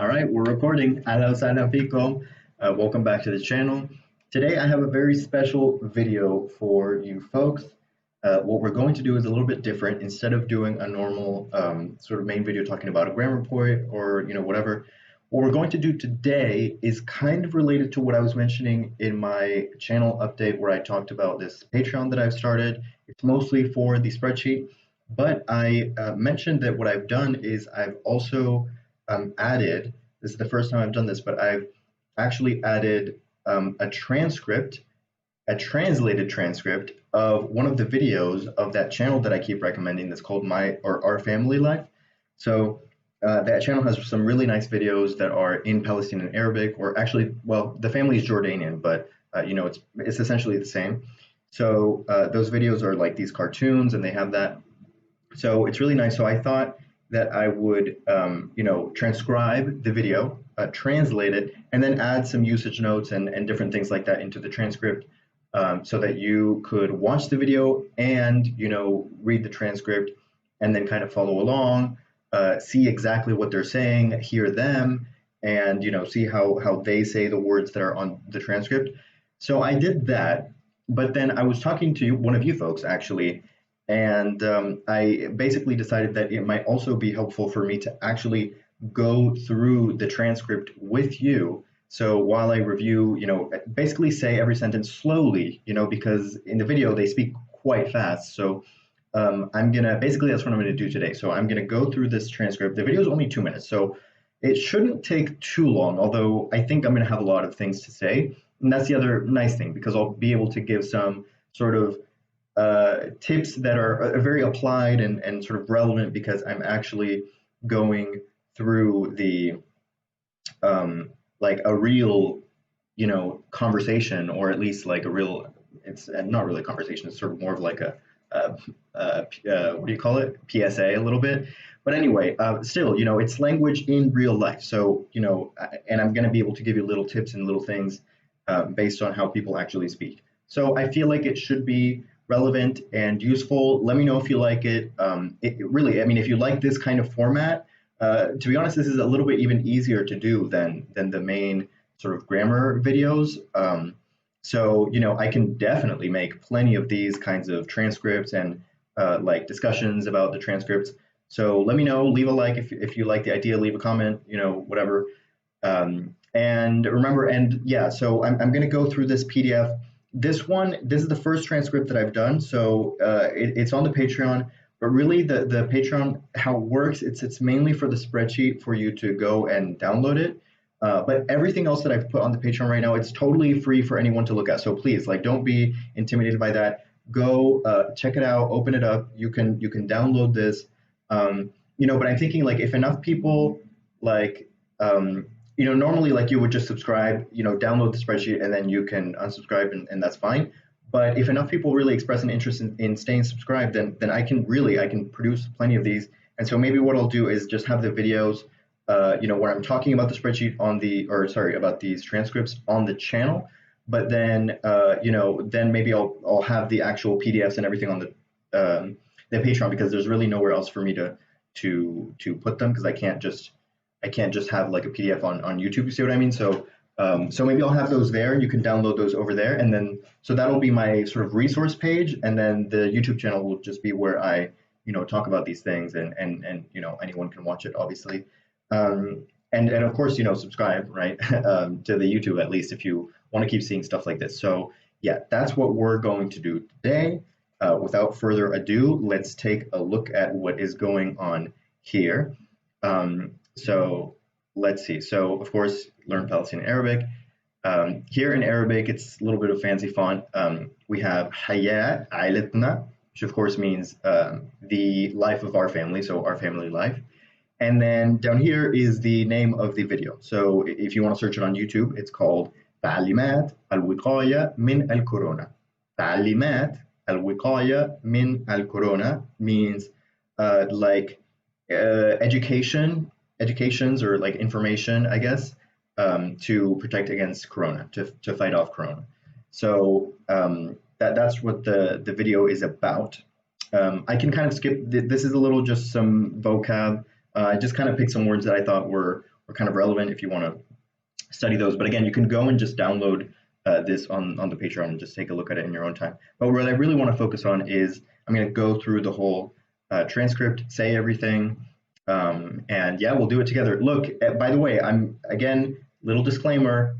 All right, we're recording. Hello, Sana Pico. Welcome back to the channel. Today I have a very special video for you folks. What we're going to do is a little bit different. Instead of doing a normal sort of main video talking about a grammar point or whatever, what we're going to do today is kind of related to what I was mentioning in my channel update where I talked about this Patreon that I've started. It's mostly for the spreadsheet, but I mentioned that what I've done is I've also added, this is the first time I've done this, but I've actually added a transcript, a translated transcript of one of the videos of that channel that I keep recommending that's called Our Family Life. So that channel has some really nice videos that are in Palestinian Arabic, or actually, well, the family is Jordanian, but it's essentially the same. So those videos are like these cartoons and they have that. So it's really nice. So I thought that I would, transcribe the video, translate it, and then add some usage notes and different things like that into the transcript, so that you could watch the video and, read the transcript and then kind of follow along, see exactly what they're saying, hear them, and, see how they say the words that are on the transcript. So I did that, but then I was talking to one of you folks actually, and I basically decided that it might also be helpful for me to actually go through the transcript with you. So while I review, basically say every sentence slowly, because in the video they speak quite fast. So basically that's what I'm gonna do today. So I'm gonna go through this transcript. The video is only 2 minutes, so it shouldn't take too long, although I think I'm gonna have a lot of things to say. And that's the other nice thing, because I'll be able to give some sort of tips that are very applied and sort of relevant, because I'm actually going through the like a real conversation, or at least like a real, it's not really a conversation, it's sort of more of like a what do you call it, PSA a little bit. But anyway, still, it's language in real life. So and I'm going to be able to give you little tips and little things based on how people actually speak. So I feel like it should be relevant and useful. Let me know if you like it. It really, I mean, if you like this kind of format, to be honest, this is a little bit even easier to do than the main sort of grammar videos. So, I can definitely make plenty of these kinds of transcripts and like discussions about the transcripts. So let me know, leave a like if you like the idea, leave a comment, whatever. And remember, and yeah, so I'm going to go through this PDF. This is the first transcript that I've done. So it's on the Patreon, but really the Patreon, how it works, it's mainly for the spreadsheet for you to go and download it. But everything else that I've put on the Patreon right now, it's totally free for anyone to look at. So please, like, don't be intimidated by that. Go check it out, open it up. You can download this. But I'm thinking, like, if enough people like normally, like, you would just subscribe, download the spreadsheet, and then you can unsubscribe, and that's fine. But if enough people really express an interest in staying subscribed, then I can produce plenty of these. And so maybe what I'll do is just have the videos, where I'm talking about the spreadsheet about these transcripts on the channel. But then, then maybe I'll have the actual PDFs and everything on the Patreon, because there's really nowhere else for me to put them, because I can't just have like a PDF on YouTube. You see what I mean? So maybe I'll have those there, and you can download those over there. And then, so that'll be my sort of resource page. And then the YouTube channel will just be where I, talk about these things, and anyone can watch it, obviously. And of course, subscribe, right, to the YouTube, at least, if you want to keep seeing stuff like this. So yeah, that's what we're going to do today. Without further ado, let's take a look at what is going on here. So let's see. So of course, learn Palestinian Arabic. Here in Arabic, it's a little bit of fancy font. We have Hayat Ailatna, which of course means the life of our family, so our family life. And then down here is the name of the video. So if you want to search it on YouTube, it's called تعليمات الوقاية من الكورونا. تعليمات الوقاية من الكورونا means educations, or like information, I guess, to protect against corona, to fight off corona. So that's what the video is about. I can kind of skip, this is a little just some vocab. I just kind of picked some words that I thought were kind of relevant if you want to study those. But again, you can go and just download this on the Patreon and just take a look at it in your own time. But what I really want to focus on is I'm going to go through the whole transcript, say everything, and yeah, we'll do it together. Look, by the way, I'm, again, little disclaimer,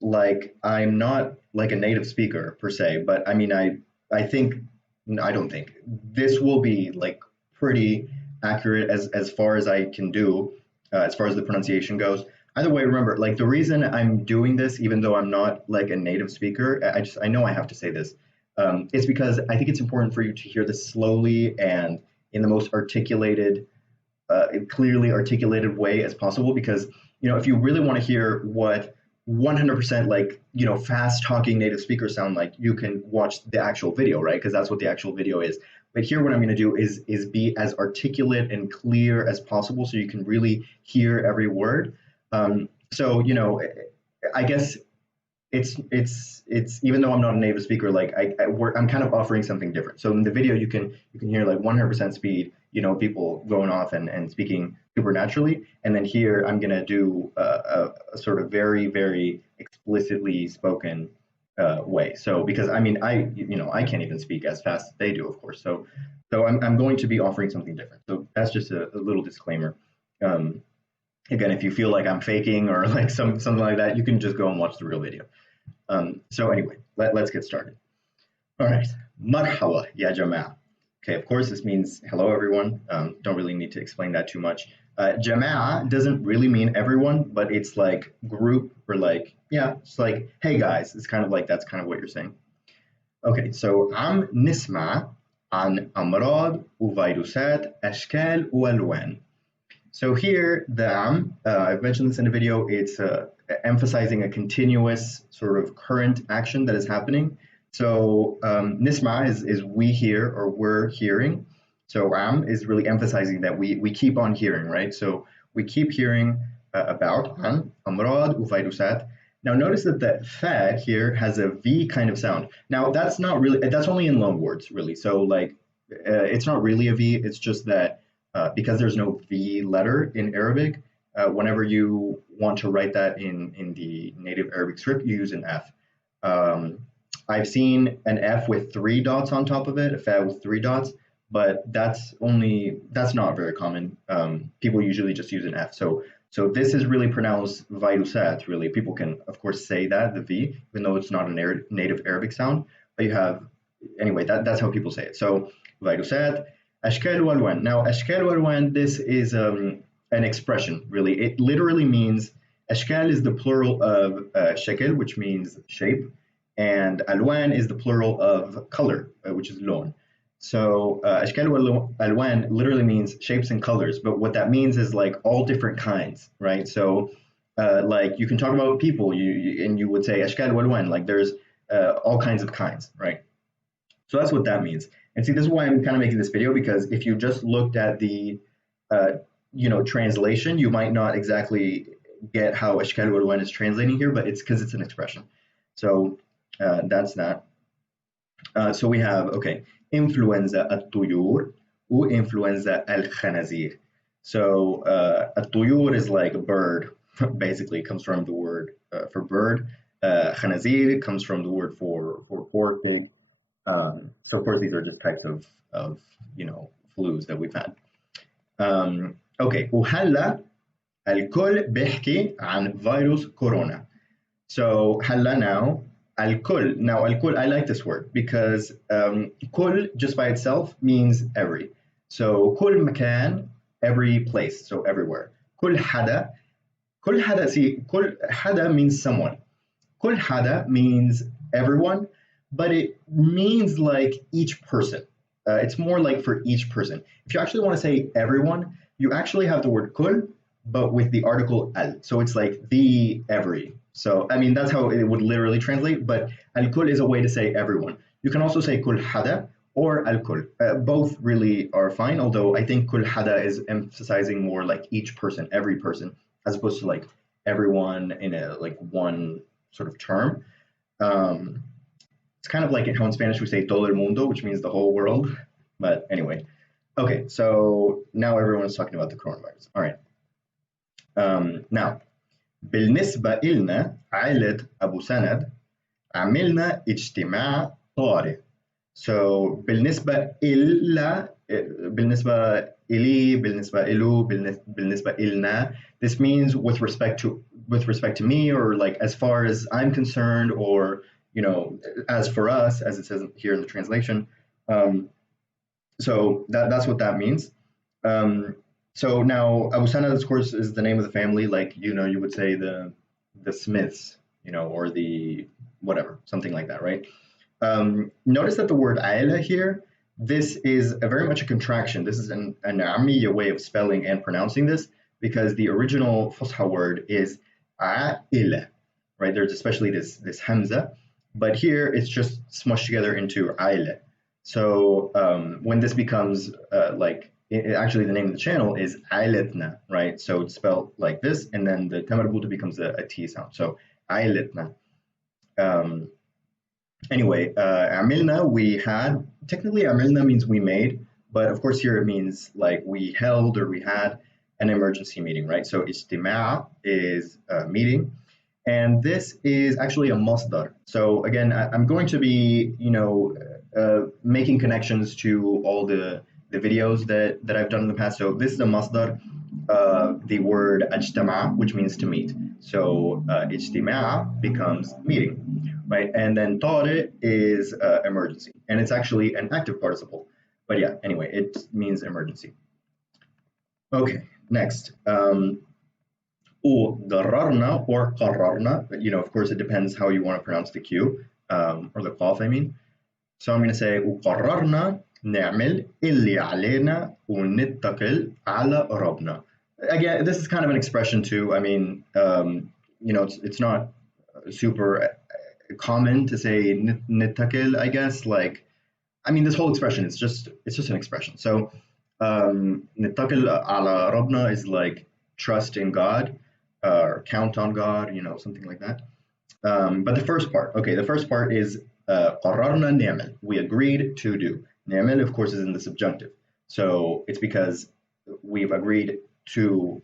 like I'm not like a native speaker per se, but I mean, I don't think this will be like pretty accurate as far as I can do, as far as the pronunciation goes. Either way, remember, like the reason I'm doing this, even though I'm not like a native speaker, I know I have to say this, it's because I think it's important for you to hear this slowly and in the most articulated, clearly articulated way as possible. Because, if you really want to hear what 100% like, fast talking native speakers sound like, you can watch the actual video, right? Because that's what the actual video is. But here, what I'm going to do is be as articulate and clear as possible so you can really hear every word. So, I guess it's even though I'm not a native speaker, like I'm kind of offering something different. So in the video, you can hear like 100% speed, people going off and speaking super naturally. And then here I'm going to do a sort of very, very explicitly spoken way. So because I mean, I can't even speak as fast as they do, of course. So I'm going to be offering something different. So that's just a little disclaimer. Again, if you feel like I'm faking or like something like that, you can just go and watch the real video. So anyway, let's get started. All right, marhaba ya jama'a. Okay, of course this means hello everyone. Don't really need to explain that too much. Jama'a doesn't really mean everyone, but it's like group or like, yeah, it's like, hey guys. It's kind of like, that's kind of what you're saying. Okay, so عم نسمع عن أمراض وفيروسات أشكال وألوان. So here, I've mentioned this in a video, it's emphasizing a continuous sort of current action that is happening. So nisma is we hear or we're hearing. So is really emphasizing that we keep on hearing, right? So we keep hearing about عن أمراض وفيروسات. Now notice that the fa here has a V kind of sound. Now that's only in loan words really. So like it's not really a V, it's just that because there's no V letter in Arabic, whenever you want to write that in the native Arabic script, you use an F. I've seen an F with 3 dots on top of it, a fa with 3 dots, but that's not very common. People usually just use an F. So this is really pronounced virusat, really. People can, of course, say that, the V, even though it's not a native Arabic sound. But you have, anyway, that's how people say it. So virusat. Ashkal walwan. Now, ashkal walwan, this is an expression, really. It literally means, ashkal is the plural of shakal, which means shape, and alwan is the plural of color, which is lon. So ashkal alwan literally means shapes and colors, but what that means is like all different kinds, right? So like you can talk about people, and you would say ashkal walwan, like there's all kinds of kinds, right? So that's what that means. And see, this is why I'm kind of making this video, because if you just looked at the, translation, you might not exactly get how ashkal walwan is translating here, but it's because it's an expression. So that's that. So we have, okay, influenza الطيور و influenza الخنازير. So الطيور is like a bird, basically. It comes from the word for bird. خنازير comes from the word for pork, pig. So of course these are just types of flus that we've had. Okay, وهلا الكل بيحكي عن فيروس كورونا. So هلا now الكل. Now الكل, I like this word because كل just by itself means every. So كل مكان, every place, so everywhere. كل حدا see, كل حدا means someone. كل حدا means everyone, but it means like each person. It's more like for each person. If you actually want to say everyone, you actually have the word kul, but with the article al. So it's like the every. So, I mean, that's how it would literally translate, but al-kul is a way to say everyone. You can also say kul hada or al-kul. Both really are fine, although I think kul hada is emphasizing more like each person, every person, as opposed to like everyone in a like one sort of term. It's kind of like how in Spanish we say todo el mundo, which means the whole world. But anyway, okay, so now everyone's talking about the coronavirus. All right. Now بالنسبة إلنا عائلة أبو سند عملنا اجتماع طارئ. So بالنسبة إلا بالنسبة إلي بالنسبة إلو بالنسبة إلنا, this means with respect to me, or like as far as I'm concerned, or as for us, as it says here in the translation. So that's what that means. So now Abu Sana, of course, is the name of the family. Like you would say the Smiths, or the whatever, something like that, right? Notice that the word aila here, this is very much a contraction. This is an Amiya way of spelling and pronouncing this, because the original Fusha word is a'ila, right? There's especially this hamza, but here it's just smushed together into aila. So when this becomes actually the name of the channel is ailatna, right? So it's spelled like this, and then the tamarbuta becomes a T sound. So ailatna. Anyway, amilna, we had. Technically, amilna means we made, but of course here it means like we held or we had an emergency meeting, right? So ijtima' is a meeting, and this is actually a masdar. So again, I'm going to be, making connections to all the videos that I've done in the past. So this is a masdar, the word ajtama', which means to meet. So ijtima' becomes meeting, right? And then tari is emergency, and it's actually an active participle. But yeah, anyway, it means emergency. Okay, next. قررنا or قررنا, of course it depends how you want to pronounce the Q, or the qaf, I mean. So I'm going to say وقررنا نعمل اللي علينا ونتكل على ربنا. Again, this is kind of an expression too. I mean, it's not super common to say nittakil, I guess. Like, I mean, this whole expression is just an expression. So nittakil ala rabna is like trust in God, or count on God, something like that. But the first part is qararna ni'mal. We agreed to do. Ni'mal, of course, is in the subjunctive. So it's because we've agreed to,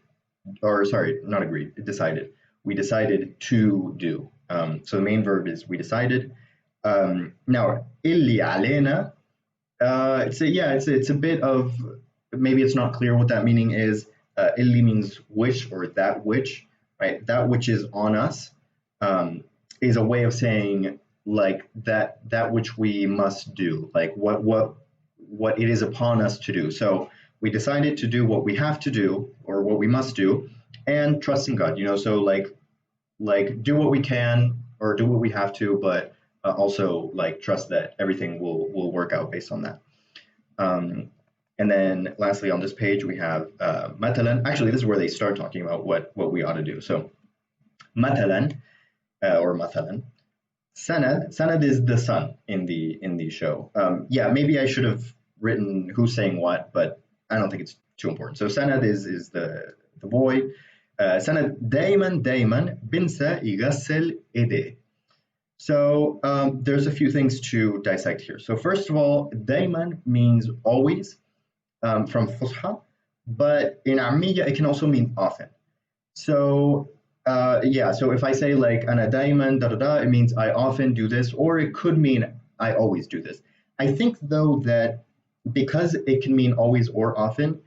or sorry, not agreed, decided. We decided to do. So the main verb is we decided. Now, illi alena, it's a bit of, maybe it's not clear what that meaning is. Illi means which, or that which, right? That which is on us is a way of saying like that which we must do, like what it is upon us to do. So we decided to do what we have to do, or what we must do, and trust in God. So like do what we can, or do what we have to, but also like trust that everything will work out based on that. And then lastly on this page we have matalan. Actually, this is where they start talking about what we ought to do. So matalan, or mathalan. Sanad is the son in the show. Yeah, maybe I should have written who's saying what, but I don't think it's too important. So Sanad is the boy. Sanad دايما بنسى يغسل ايديه. So there's a few things to dissect here. So first of all, دايما means always, from Fusha, but in Ammiya it can also mean often. So so if I say like ana daiman da da da, it means I often do this, or it could mean I always do this. I think though that because it can mean always or often,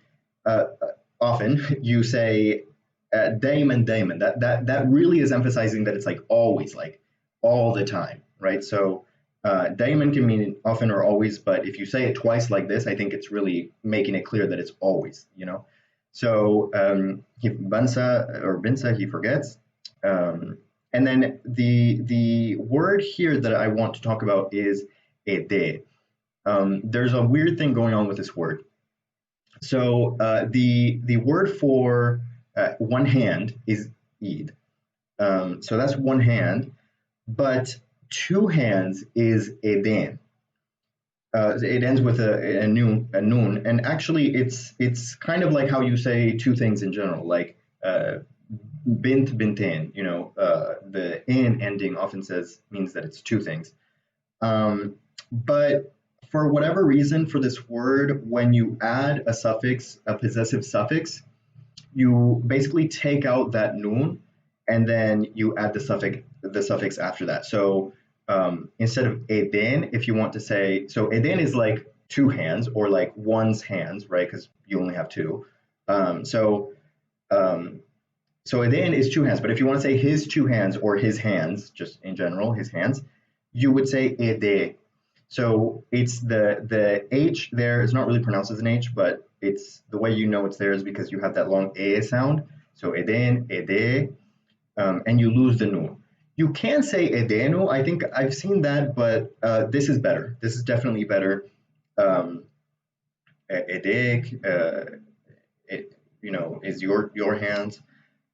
you say daiman. That really is emphasizing that it's like always, like all the time, right? So daiman can mean often or always, but if you say it twice like this, I think it's really making it clear that it's always, So binsa, he forgets. And then the word here that I want to talk about is ede. There's a weird thing going on with this word. So the word for one hand is id. So that's one hand, but two hands is eden. It ends with a noon, and actually it's kind of like how you say two things in general, like bint bintain. The in ending often means that it's two things. But for whatever reason, for this word, when you add a suffix, a possessive suffix, you basically take out that noon and then you add the suffix after that. So instead of eden, if you want to say, so eden is like two hands or like one's hands, right? Because you only have two. Um, so um, so eden is two hands, but if you want to say his two hands or his hands, just in general, his hands, you would say ede. So it's the H there is not really pronounced as an H, but it's the way you know it's there is because you have that long A sound. So eden, ede, and you lose the noon. You can say edenu. I think I've seen that, but this is better. This is definitely better. Um, edek, it, is your hands.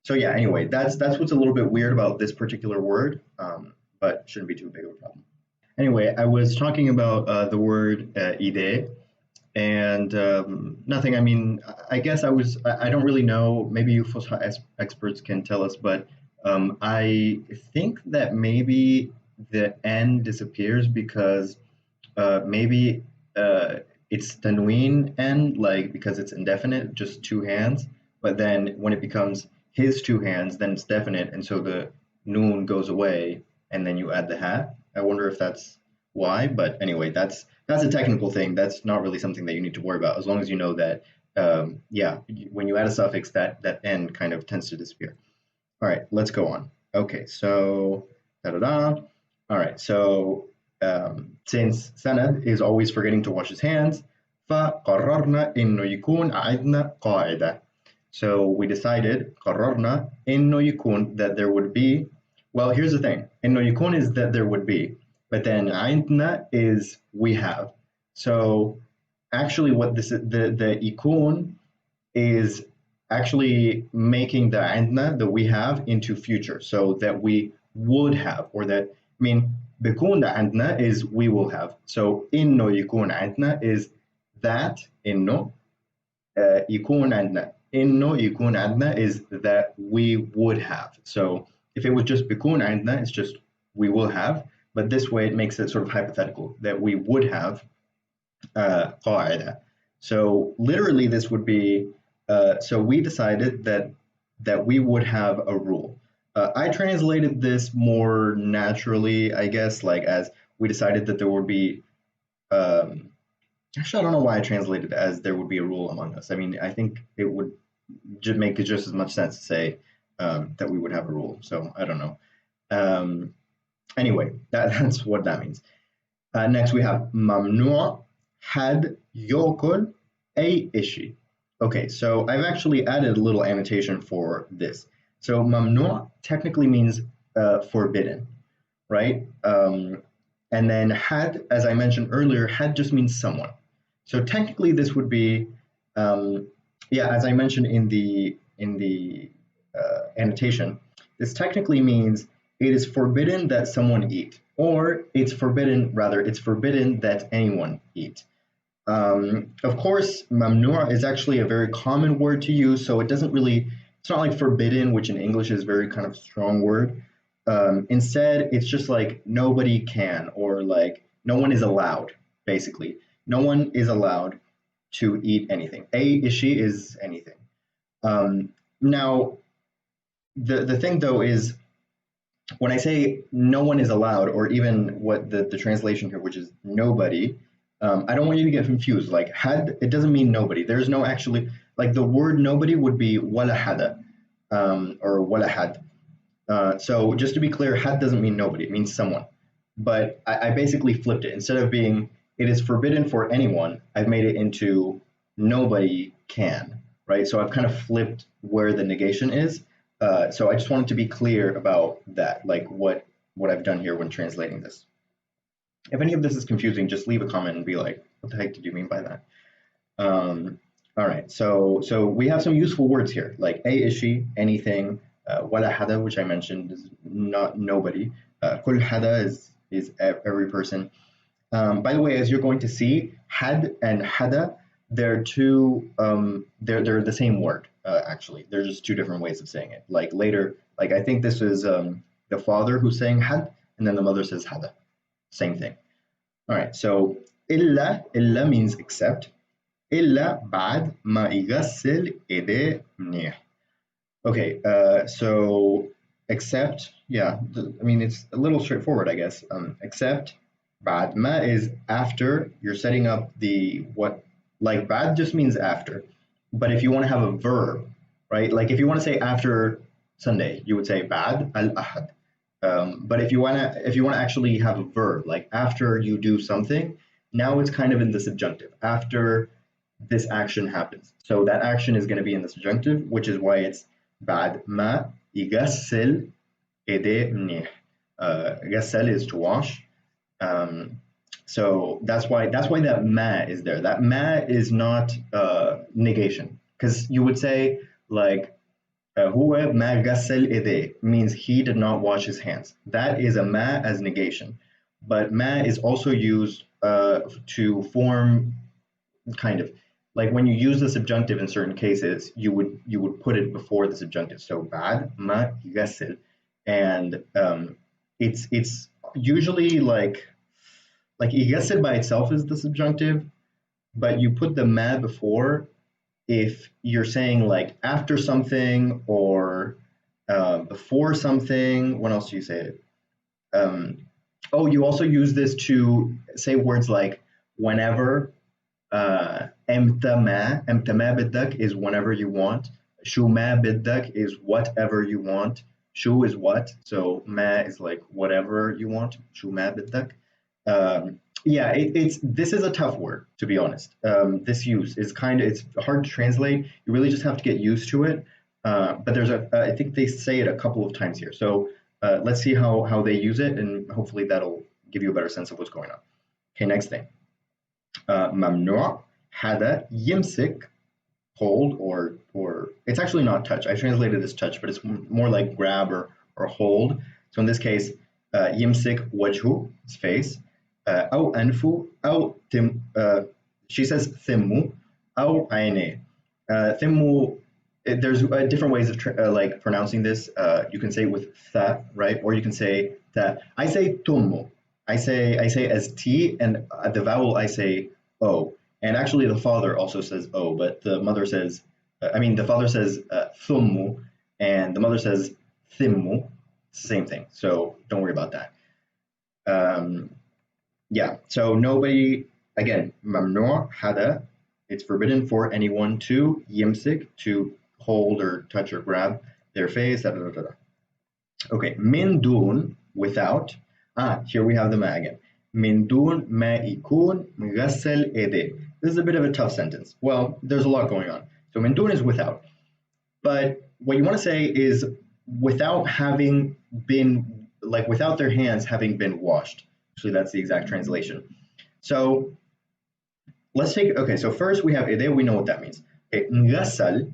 So yeah. Anyway, that's what's a little bit weird about this particular word, but shouldn't be too big of a problem. Anyway, I was talking about the word ide, and nothing. I mean, I guess I don't really know. Maybe you Fusha experts can tell us, but I think that maybe the N disappears because maybe it's tanween N, like because it's indefinite, just two hands. But then when it becomes his two hands, then it's definite, and so the noon goes away, and then you add the hat. I wonder if that's why, but anyway, that's a technical thing. That's not really something that you need to worry about as long as you know that yeah, when you add a suffix, that N kind of tends to disappear. All right, let's go on. Okay, so da da da. All right, so since Sanad is always forgetting to wash his hands, فقررنا إنه يكون عندنا قاعدة. So we decided قررنا إنه يكون that there would be. Well, here's the thing. إنه يكون is that there would be, but then عندنا is we have. So actually, what this the يكون is actually making the عندنا that we have into future, so that we would have, or that, I mean, بيكون عندنا is we will have. So إنه يكون عندنا is that إنه يكون عندنا. إنه يكون عندنا is that we would have. So if it was just بيكون عندنا, it's just we will have. But this way it makes it sort of hypothetical that we would have قاعدة. So literally this would be, so we decided that we would have a rule. I translated this more naturally, I guess, like as we decided that there would be, actually, I don't know why I translated it as there would be a rule among us. I mean, I think it would make just as much sense to say that we would have a rule. So I don't know. Anyway, that's what that means. Next we have ممنوع had يأكل أي إشي. Okay, so I've actually added a little annotation for this. So ممنوع technically means forbidden, right? And then had, as I mentioned earlier, had just means someone. So technically this would be, yeah, as I mentioned in the annotation, this technically means it is forbidden that someone eat, or it's forbidden that anyone eat. Of course, mamnu' is actually a very common word to use, so it's not like forbidden, which in English is a very kind of strong word. Instead, it's just like nobody can, or like no one is allowed, basically. No one is allowed to eat anything. A ishi is anything. Now, the thing though is, when I say no one is allowed, or even what the translation here, which is nobody, I don't want you to get confused. Like had, it doesn't mean nobody. There's no actually, like the word nobody would be wala hada, or wala had. So just to be clear, had doesn't mean nobody, it means someone. But I basically flipped it. Instead of being it is forbidden for anyone, I've made it into nobody can, right? So I've kind of flipped where the negation is. So I just wanted to be clear about that, like what I've done here when translating this. If any of this is confusing, just leave a comment and be like, what the heck did you mean by that? All right, so we have some useful words here, like a ishi, anything, wala hada, which I mentioned is not nobody. Kul hada is every person. By the way, as you're going to see, had and hada, they're two, they're the same word, actually. They're just two different ways of saying it. Like later, like I think this is the father who's saying had, and then the mother says hada. Same thing. All right, so illa means except. إلا بعد ما يغسل إيديه منيح. Okay, so except, yeah, I mean, it's a little straightforward, I guess. Except بعد ما is after you're setting up the what, like بعد just means after. But if you want to have a verb, right? Like if you want to say after Sunday, you would say بعد الأحد. But if you want to actually have a verb, like after you do something, now it's kind of in the subjunctive. After this action happens. So that action is going to be in the subjunctive, which is why it's بعد ما يغسل ايديه منيح. غسل is to wash. So that's why that ma is there. That ma is not negation, because you would say like هو ما غسل ايديه means he did not wash his hands. That is a ma as negation, but ma is also used to form kind of like when you use the subjunctive in certain cases, you would put it before the subjunctive. So بعد ما يغسل, and it's usually like يغسل by itself is the subjunctive, but you put the ma before if you're saying like after something or before something. When else do you say it? Oh, you also use this to say words like whenever. امتى ما بدك is whenever you want. شو ما بدك is whatever you want. شو is what, so ما is like whatever you want. شو ما بدك. Yeah, it's this is a tough word, to be honest. This use is it's hard to translate. You really just have to get used to it. But I think they say it a couple of times here. So let's see how they use it, and hopefully that'll give you a better sense of what's going on. Okay, next thing. ممنوع حدا يمسك, hold, or it's actually not touch. I translated as touch, but it's more like grab or hold. So in this case, يمسك وجهه, his face, أو أنفه, أو she says ثمه, أو عينيه. ثمه, there's different ways of like pronouncing this. You can say with th, right? Or you can say that. I say tummo. I say as T, and the vowel I say O. And actually the father also says O, but the mother says, the father says thummu, and the mother says thimmu. It's the same thing. So don't worry about that. Yeah, so nobody, again, mamnu hada, it's forbidden for anyone to yimsik, to hold or touch or grab their face. Da, da, da, da. Okay, min dun, without. Here we have the ma again. Min dun ma ikun mghassal ede. This is a bit of a tough sentence. Well, there's a lot going on. So min dun is without. But what you want to say is without having been, like without their hands having been washed. Actually, that's the exact translation. So let's take, okay, so first we have ede, we know what that means. Okay, mghassal.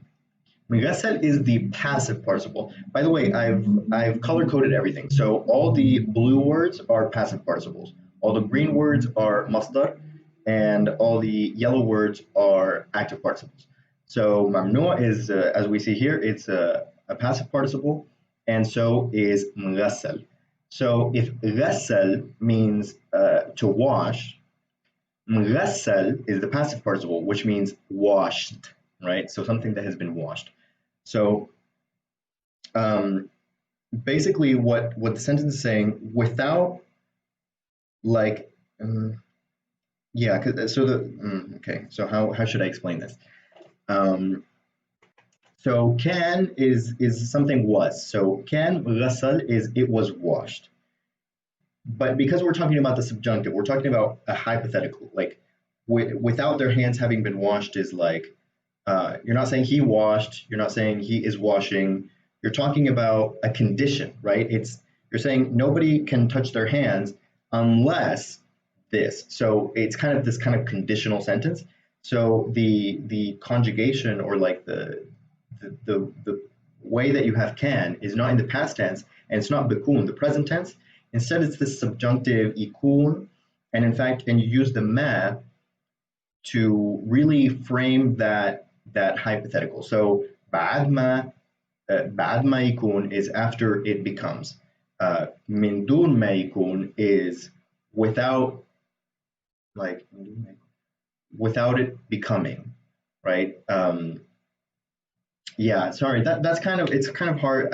Mghassal is the passive participle. By the way, I've color coded everything. So all the blue words are passive participles. All the green words are masdar, and all the yellow words are active participles. So mamnu is, as we see here, it's a passive participle, and so is mghassal. So if ghassal means to wash, mghassal is the passive participle, which means washed, right? So something that has been washed. So basically what the sentence is saying, without like, yeah, okay, so how should I explain this? So can is something was. So can ghasal is it was washed. But because we're talking about the subjunctive, we're talking about a hypothetical, like without their hands having been washed is like, you're not saying he washed, you're not saying he is washing, you're talking about a condition, right? You're saying nobody can touch their hands unless this. So it's kind of this kind of conditional sentence. So the conjugation, or like the way that you have can is not in the past tense, and it's not bikun, the present tense. Instead, it's this subjunctive ikun, and in fact, and you use the ma to really frame that hypothetical. So بعد ما يكون is after it becomes. من دون ما يكون is without, like without it becoming, right? Yeah, sorry. That's kind of it's kind of hard.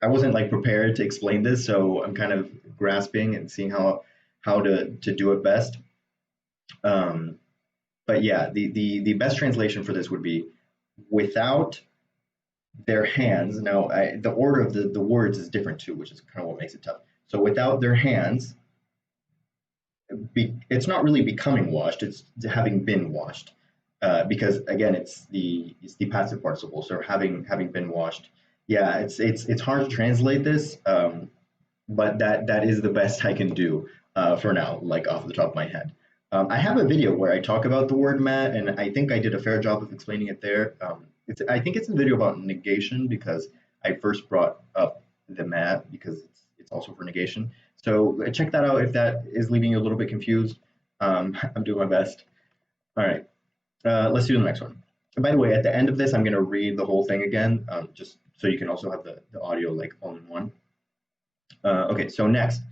I wasn't like prepared to explain this, so I'm kind of grasping and seeing how to do it best. Um, but yeah, the best translation for this would be without their hands. Now, the order of the words is different too, which is kind of what makes it tough. So without their hands, it's not really becoming washed; it's having been washed. Because again, it's the passive participle. So having been washed. Yeah, it's hard to translate this, but that is the best I can do for now, like off the top of my head. I have a video where I talk about the word mat, and I think I did a fair job of explaining it there. I think it's a video about negation because I first brought up the mat because it's also for negation. So check that out if that is leaving you a little bit confused. I'm doing my best. All right, let's do the next one. And by the way, at the end of this, I'm going to read the whole thing again, just so you can also have the audio like all in one. Okay, so next,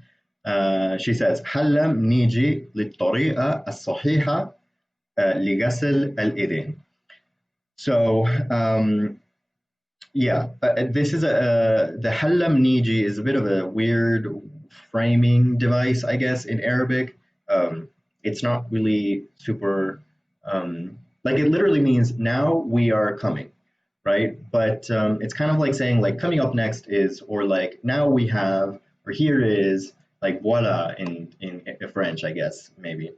she says هلا نيجي للطريقة الصحيحة لغسل الإيدين. So yeah, this is the هلا نيجي is a bit of a weird framing device, I guess, in Arabic. It's not really super like it literally means now we are coming, right? But it's kind of like saying like coming up next is, or like now we have, or here is, like voila in French, I guess maybe.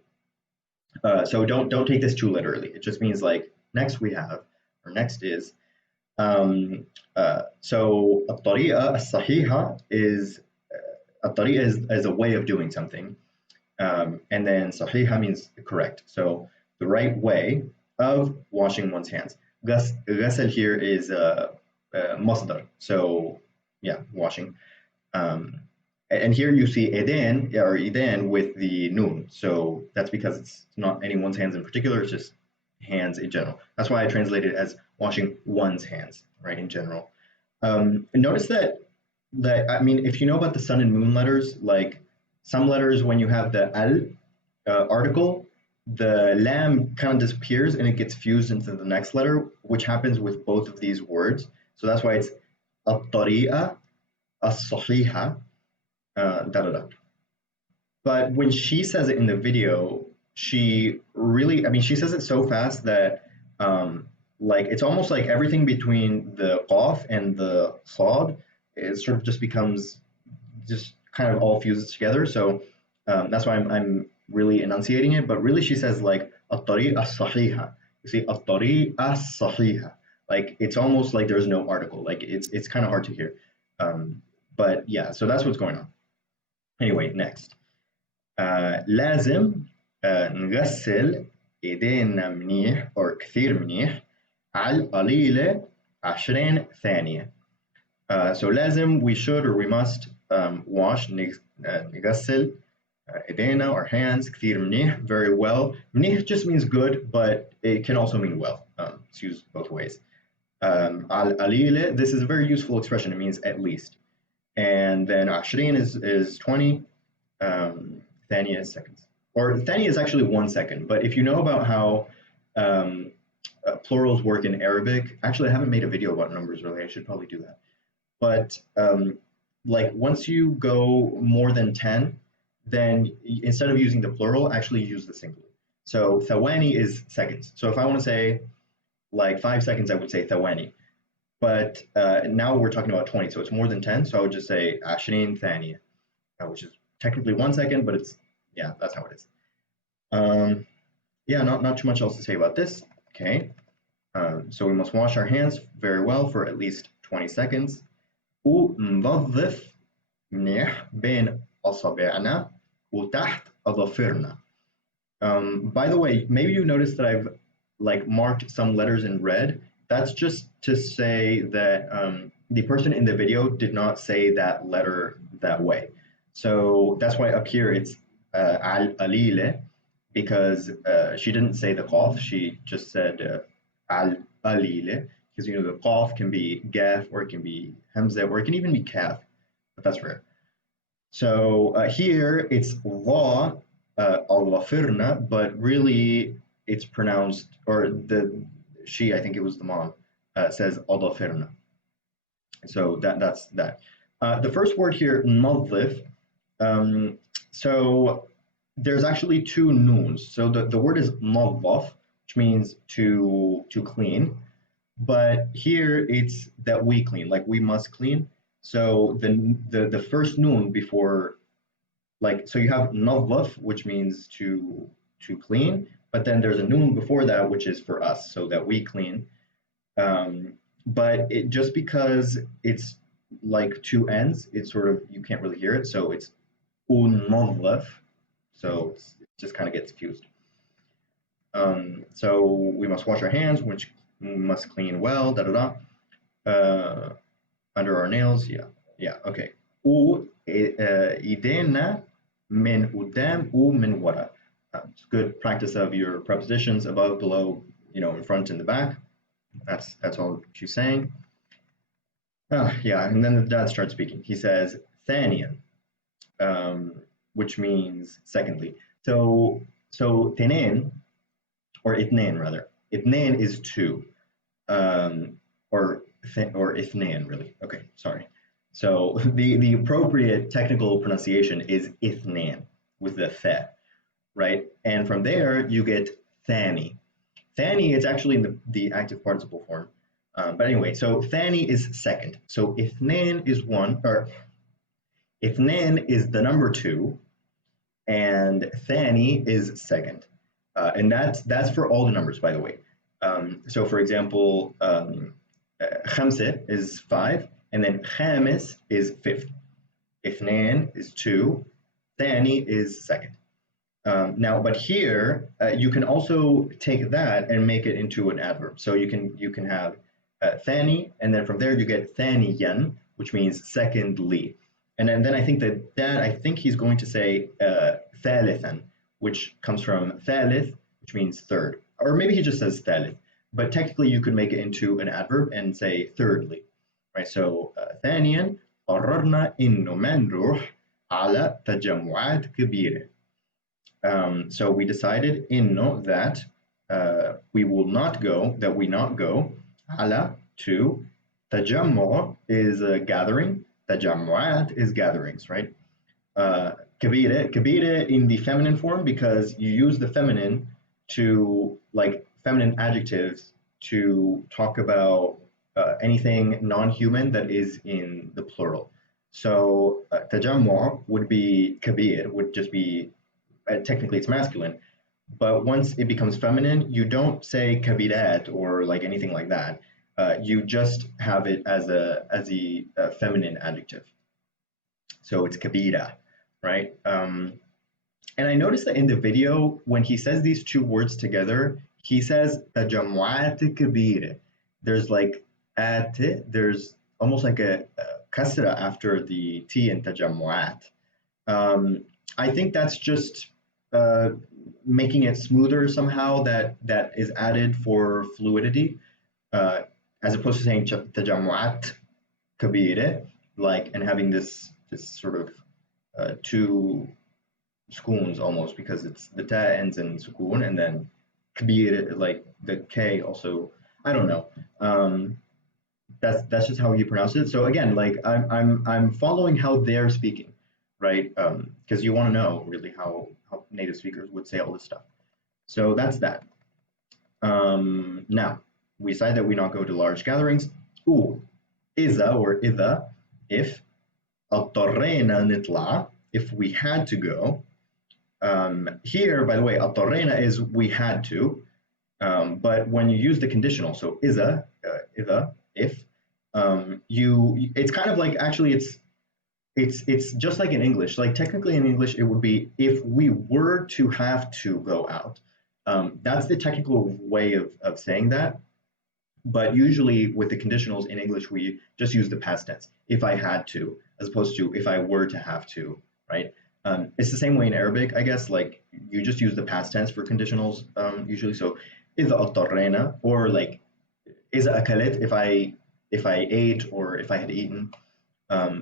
So don't take this too literally. It just means like next we have, or next is. Um, so الطريقة الصحيحة is الطريقة is a way of doing something, and then صحيحة means correct. So the right way of washing one's hands. غسل here is مصدر. So yeah, washing. Um, and here you see eden or eden with the noon. So that's because it's not anyone's hands in particular, it's just hands in general. That's why I translated it as washing one's hands, right, in general. Notice that I mean, if you know about the sun and moon letters, like some letters when you have the al article, the lam kind of disappears and it gets fused into the next letter, which happens with both of these words. So that's why it's الطريقة الصحيحة da da da. But when she says it in the video, she really, I mean, she says it so fast that like it's almost like everything between the qaf and the sad, it sort of just becomes just kind of all fuses together. So that's why I'm really enunciating it. But really, she says like الطريقة الصحيحة. You see, الطريقة الصحيحة. Like it's almost like there's no article. Like it's kind of hard to hear. But yeah, so that's what's going on. Anyway, next. لازم نغسل ايدينا منيح or كثير منيح على القليلة 20 ثانية. So لازم, we should or we must wash نغسل ايدينا, our hands, كثير منيح, very well. منيح just means good, but it can also mean well. It's used both ways. على القليلة, this is a very useful expression. It means at least. And then 20 is 20. Thania is seconds. Or Thania is actually 1 second. But if you know about how plurals work in Arabic, actually, I haven't made a video about numbers really. I should probably do that. But like once you go more than 10, then instead of using the plural, actually use the singular. So thawani is seconds. So if I want to say like 5 seconds, I would say thawani. But now we're talking about 20, so it's more than 10. So I would just say 20 ثانية, which is technically 1 second, but it's, yeah, that's how it is. Yeah, not too much else to say about this. Okay. So we must wash our hands very well for at least 20 seconds. وننظف منيح بين أصابعنا وتحت أظافرنا. By the way, maybe you noticed that I've like marked some letters in red. That's just to say that the person in the video did not say that letter that way. So that's why up here it's al-alile, because she didn't say the qaf, she just said al-alile, because you know the qaf can be gaf, or it can be hamza, or it can even be kaf, but that's rare. So here it's la al-wafirna, but really it's pronounced, or the she, I think it was the mom, says أظافرنا. So that's that. The first word here, نظف. So there's actually two noons. So the word is نظف, which means to clean. But here it's that we clean, like we must clean. So the first noon before, like, so you have نظف, which means to clean, but then there's a noon before that, which is for us, so that we clean. But it just because it's like two ends, it's sort of, you can't really hear it, so it's unظف, so it just kind of gets fused. So we must wash our hands, which we must clean well, da da da. Under our nails, yeah, okay. إيدينا من قدام ومن ورا. It's good practice of your prepositions above, below, in front and the back. That's all she's saying. Yeah, and then the dad starts speaking. He says ثانيا, which means secondly. So تنين, or اثنين rather. اثنين is two, or اثنين really. Okay, sorry. So the appropriate technical pronunciation is اثنين with the th, right? And from there you get ثاني. ثاني, it's actually in the active participle form. But anyway, so ثاني is second. So اثنين is one, or اثنين is the number two, and ثاني is second. And that's for all the numbers, by the way. So for example, خمسة is five, and then خامس is fifth. اثنين is two, ثاني is second. Now, but here you can also take that and make it into an adverb. So you can have ثاني, and then from there you get ثانيا, which means secondly. And then I think he's going to say ثالثا, which comes from ثالث, which means third. Or maybe he just says ثالث. But technically you could make it into an adverb and say thirdly, right? So ثانيا قررنا إنه ما نروح على تجمعات كبيرة. So we decided إنه that we not go على to. تجمع is a gathering. تجمعات is gatherings, right? كبيرة in the feminine form, because you use the feminine to, like, feminine adjectives to talk about anything non-human that is in the plural. So تجمع would be كبير, would just be, technically it's masculine, but once it becomes feminine, you don't say كبيرات or like anything like that. You just have it as a feminine adjective. So it's كبيرة, right? And I noticed that in the video, when he says these two words together, he says تجمعات كبيرة. There's like there's almost like a kasra after the T in تجمعات. I think that's just making it smoother somehow, that is added for fluidity, as opposed to saying تجمعات كبيرة, like, and having this sort of two sukoons almost, because it's the ta ends in sukoon, and then كبيرة, like the K also, I don't know. That's just how you pronounce it. So again, like I'm following how they're speaking, right? Because you want to know really how native speakers would say all this stuff. So that's that. Now we decide that we not go to large gatherings. إذا, or إذا, if. اضطرينا نطلع, if we had to go. Here, by the way, اضطرينا is we had to, but when you use the conditional, so إذا, if, it's kind of like, actually it's just like in English. Like technically in English it would be if we were to have to go out. That's the technical way of saying that. But usually with the conditionals in English, we just use the past tense, if I had to, as opposed to if I were to have to, right? It's the same way in Arabic, I guess. Like you just use the past tense for conditionals usually. So إذا اضطرينا, or like إذا أكلت, if I ate or if I had eaten.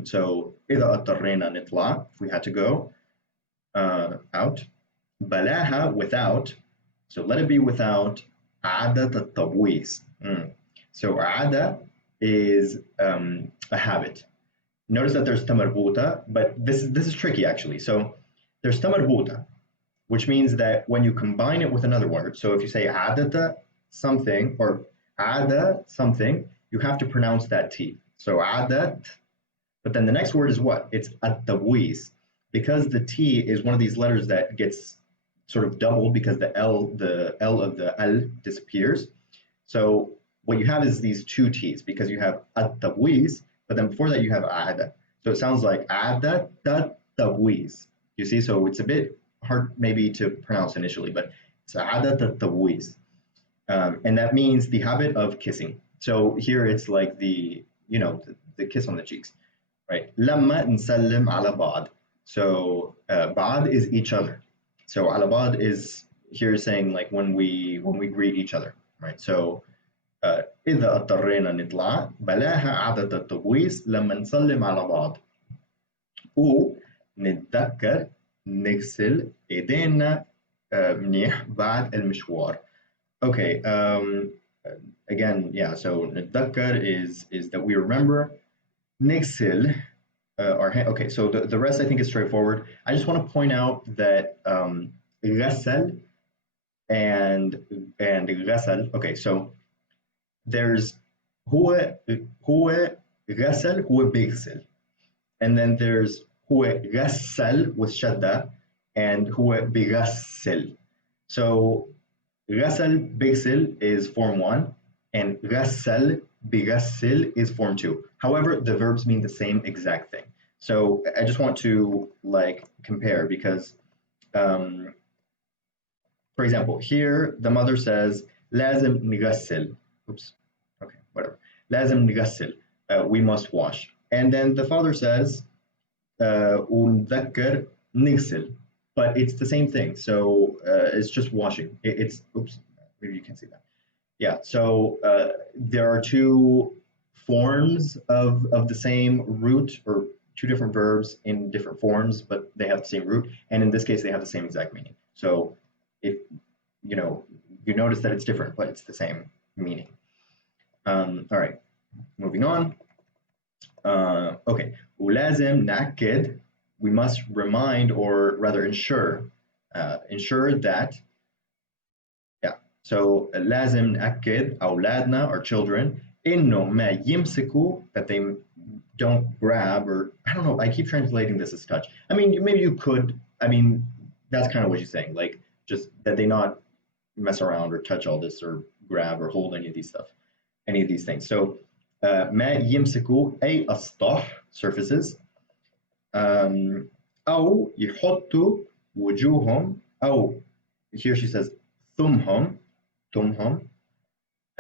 So إذا اضطرينا نطلع, if we had to go out. بلاها, without. So let it be without عادة التبويس. So عادة is a habit. Notice that there's tamarbuta, but this is tricky actually. So there's tamarbuta, which means that when you combine it with another word, so if you say عادة something or عادة something, you have to pronounce that T. So عادة, but then the next word is what? It's التبويس. Because the T is one of these letters that gets sort of doubled because the L of the al disappears. So what you have is these two T's because you have التبويس, but then before that you have عادة. So it sounds like عادة التبويس. You see, so it's a bit hard maybe to pronounce initially, but it's عادة التبويس. And that means the habit of kissing. So here it's like the kiss on the cheeks, right? لما نسلم على بعض. So بعض is each other. So على بعض is here saying like when we greet each other, right? So إذا اضطرينا نطلع بلاها عادة التبويس لما نسلم على بعض. ونتذكر نغسل إيدينا منيح بعد المشوار. Okay, again, yeah, so نتذكر is that we remember. نغسل our hand. Okay, so the rest I think is straightforward. I just want to point out that غسل and غسل. Okay, so there's هو غسل هو بيغسل, and then there's هو غسل with شدة and هو بيغسل. So غسل بيغسل is form 1 and غسل بيغسل is form 2. However, the verbs mean the same exact thing. So I just want to like compare because for example, here the mother says لازم نغسل. Oops. Okay, whatever. لازم نغسل. We must wash. And then the father says ونذكر نغسل. But it's the same thing. So it's just washing. It's oops, maybe you can't see that. Yeah. So there are two forms of the same root or two different verbs in different forms, but they have the same root. And in this case, they have the same exact meaning. So if you notice that it's different, but it's the same meaning. All right, moving on. Okay, ولازم نأكد, we must remind or rather ensure that, yeah, so لازم نأكد أولادنا, our children, إنه ما يمسكوا, that they don't grab, or I don't know, I keep translating this as touch. I mean, maybe you could, I mean, that's kind of what you're saying, like just that they not mess around or touch all this or grab or hold any of these things. So ما يمسكوا أي أسطح, surfaces, أو يحطوا وجوههم, أو here she says ثمهم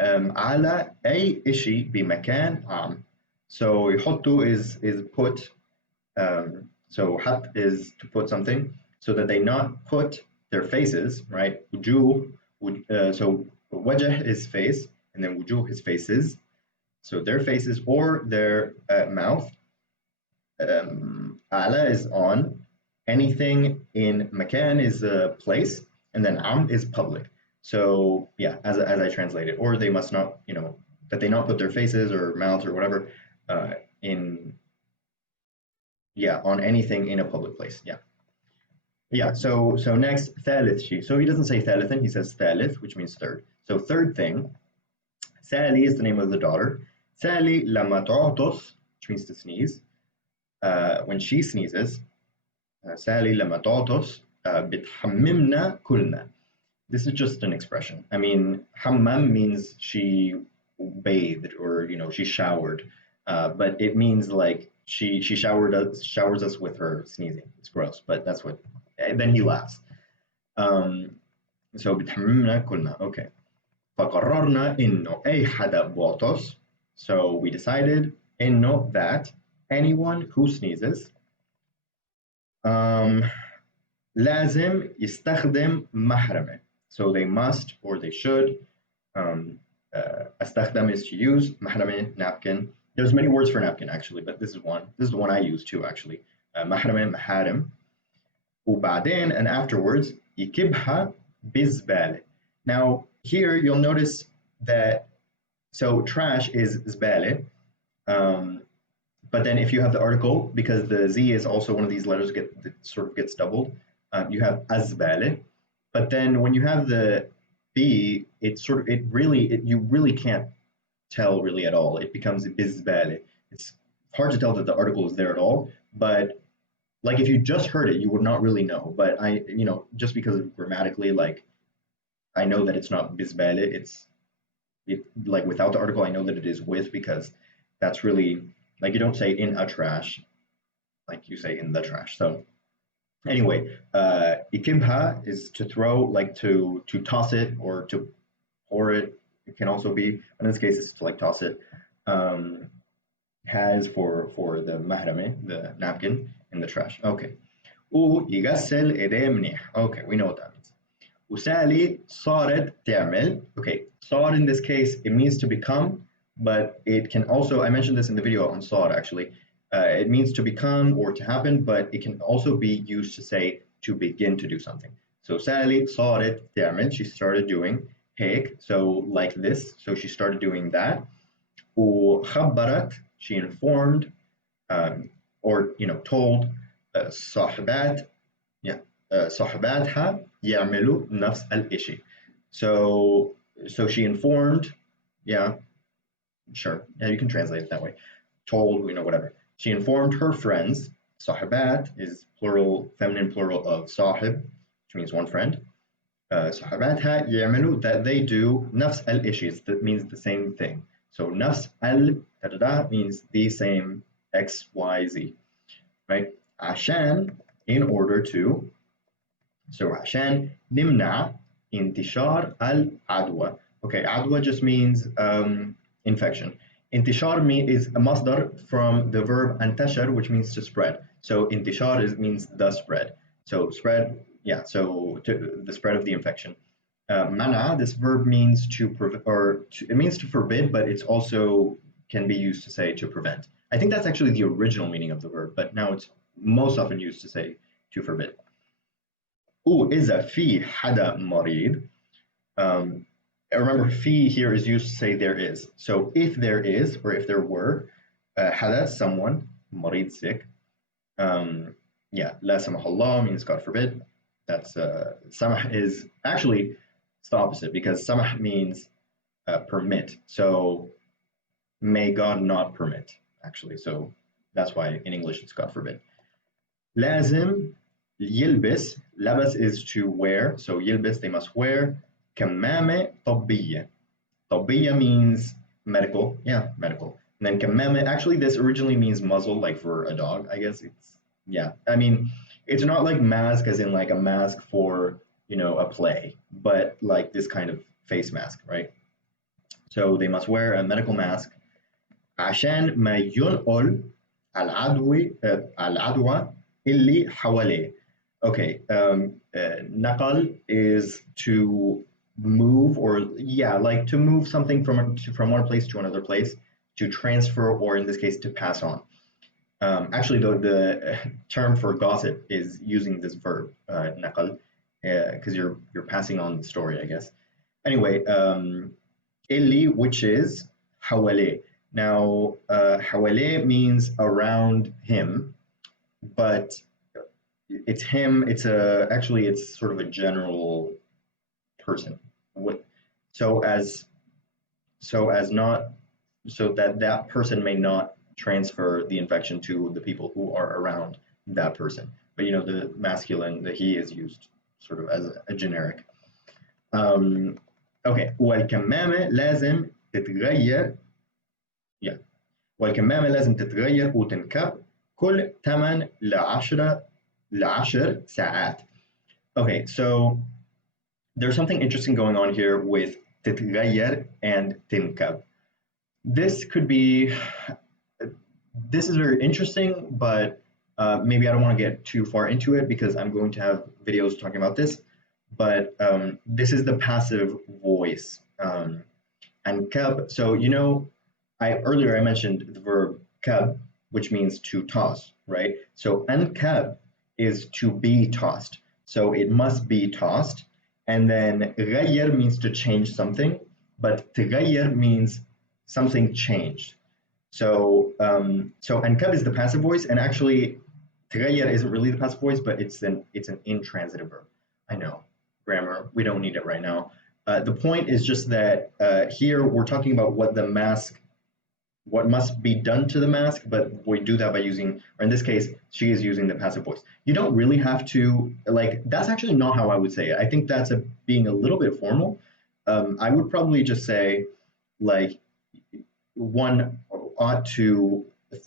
على أي إشي بمكان عام. So يحطوا is put, so حط is to put something, so that they not put their faces, right? وجوه, so وجه is face, and then وجوه is faces, so their faces or their mouth. على is on, anything in makan is a place, and then am is public. So yeah, as I translate it, or they must not, that they not put their faces or mouths or whatever on anything in a public place. Yeah. So next, ثالث شيء. So he doesn't say ثالثا, he says ثالث, which means third. So third thing, Sally is the name of the daughter. Sally لما تعطس, which means to sneeze. When she sneezes, Sally لما تعطس بتحممنا كلنا. This is just an expression. I mean, hammam means she bathed or she showered, but it means like she showers us with her sneezing. It's gross, but that's what. And then he laughs. So بتحممنا كلنا. Okay. فقررنا إنه أي حدا بوطس. So we decided إنه that anyone who sneezes لازم يستخدم محرمة. So they must or they should. استخدم is to use. محرمة, napkin. There's many words for napkin actually, but this is one. This is the one I use too actually. محرمة, محارم. وبعدين, and afterwards, يكبها بالزبالة. Now here you'll notice that, So trash is zbale. But then if you have the article, because the Z is also one of these letters that sort of gets doubled, you have azbale. But then when you have the B, you really can't tell really at all. It becomes bizbale. It's hard to tell that the article is there at all, but like if you just heard it, you would not really know. But just because grammatically, like I know that it's not bizbale, like without the article, I know that it is with, because that's really like you don't say in a trash, like you say in the trash. So anyway, ikibha is to throw, like to toss it or to pour it. It can also be, in this case, it's to like toss it. Has for the mahrame, the napkin in the trash. Okay. ويغسل ايديه منيح. Okay, we know what that means. وسالي صارت تعمل. Okay, صار in this case, it means to become, but it can also, I mentioned this in the video on صار actually, it means to become or to happen, but it can also be used to say to begin to do something. So سالي صارت تعمل, she started doing هيك, so like this, so she started doing that. وخبرت, she informed, or told صاحبات صاحباتها يعملوا نفس الإشي. So she informed, yeah, sure, yeah, you can translate it that way. Told, whatever. She informed her friends. صاحبات is plural, feminine plural of صاحب, which means one friend. صاحباتها يعملوا, that they do نفس الإشي, that means the same thing. So نفس means the same X, Y, Z, right? عشان, in order to. So عشان نمنع انتشار العدوى. Okay, عدوى just means infection. انتشار is a masdar from the verb انتشر, which means to spread. So انتشار means the spread. So spread, yeah, so the spread of the infection. Mana, this verb means it means to forbid, but it's also can be used to say to prevent. I think that's actually the original meaning of the verb, but now it's most often used to say to forbid. إذا في حدا مريض. Remember, في here is used to say there is. So if there is, or if there were, حدا, someone, مريض, sick. Yeah, لا سمح الله means God forbid. That's samah is actually it's the opposite, because samah means permit. So may God not permit, actually. So that's why in English it's God forbid. لازم يلبس, labas is to wear, so يلبس, they must wear. كمامة طبية. طبية means medical, yeah, medical. And then كمامة, actually this originally means muzzle, like for a dog, I guess. Yeah, I mean, it's not like mask as in like a mask for, a play, but like this kind of face mask, right? So they must wear a medical mask. عشان ما ينقل العدوى اللي حواليه. Okay, نقل is to move, or yeah, like to move something from one place to another place, to transfer, or in this case to pass on. Actually, though, the term for gossip is using this verb, naqal, because you're passing on the story, I guess. Anyway, illi, which is hawale. Now, hawale means around him, but it's him. Actually, it's sort of a general person. So that person may not transfer the infection to the people who are around that person. But the masculine, the he, is used sort of as a generic. Okay, والكمامة لازم تتغير. Yeah, والكمامة لازم تتغير وتنكب كل 8 ل 10 ساعات. Okay, so there's something interesting going on here with تتغير and تنكب. This is very interesting, but maybe I don't want to get too far into it because I'm going to have videos talking about this. But this is the passive voice. And kab, so earlier I mentioned the verb kab, which means to toss, right? So ankab is to be tossed. So it must be tossed. And then غير means to change something, but تغير means something changed. So أنكب is the passive voice, and actually تغير isn't really the passive voice, but it's an intransitive verb. I know, grammar, we don't need it right now. The point is just that here we're talking about what must be done to the mask, but we do that by using, or in this case, she is using the passive voice. You don't really have to, like, that's actually not how I would say it. I think that's being a little bit formal. I would probably just say, like, one ought to